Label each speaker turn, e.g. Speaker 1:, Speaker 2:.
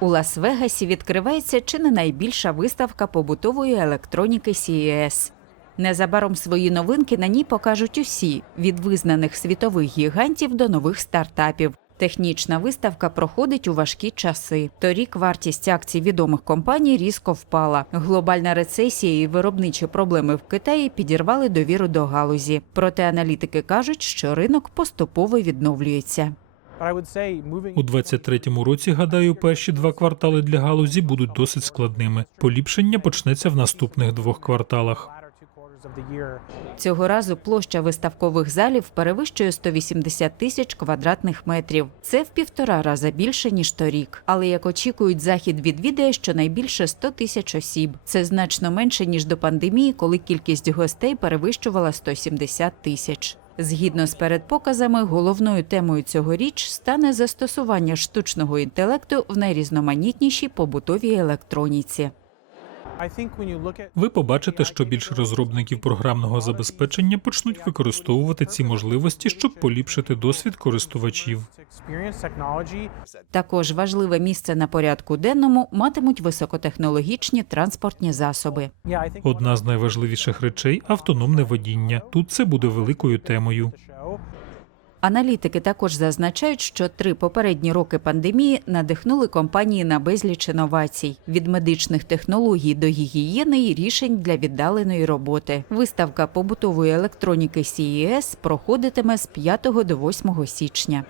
Speaker 1: У Лас-Вегасі відкривається чи не найбільша виставка побутової електроніки CES. Незабаром свої новинки на ній покажуть усі від визнаних світових гігантів до нових стартапів. Технічна виставка проходить у важкі часи. Торік вартість акцій відомих компаній різко впала. Глобальна рецесія і виробничі проблеми в Китаї підірвали довіру до галузі. Проте аналітики кажуть, що ринок поступово відновлюється.
Speaker 2: У 23-му році, гадаю, перші два квартали для галузі будуть досить складними. Поліпшення почнеться в наступних двох кварталах.
Speaker 1: Цього разу площа виставкових залів перевищує 180 тисяч квадратних метрів. Це в півтора рази більше ніж торік. Але як очікують, захід відвідає щонайбільше 100 тисяч осіб. Це значно менше ніж до пандемії, коли кількість гостей перевищувала 170 тисяч. Згідно з передпоказами, головною темою цьогоріч стане застосування штучного інтелекту в найрізноманітнішій побутовій електроніці.
Speaker 2: Ви побачите, що більше розробників програмного забезпечення почнуть використовувати ці можливості, щоб поліпшити досвід користувачів.
Speaker 1: Також важливе місце на порядку денному матимуть високотехнологічні транспортні засоби.
Speaker 2: Одна з найважливіших речей автономне водіння. Тут це буде великою темою.
Speaker 1: Аналітики також зазначають, що три попередні роки пандемії надихнули компанії на безліч інновацій від медичних технологій до гігієни і рішень для віддаленої роботи. Виставка побутової електроніки CES проходитиме з 5 до 8 січня.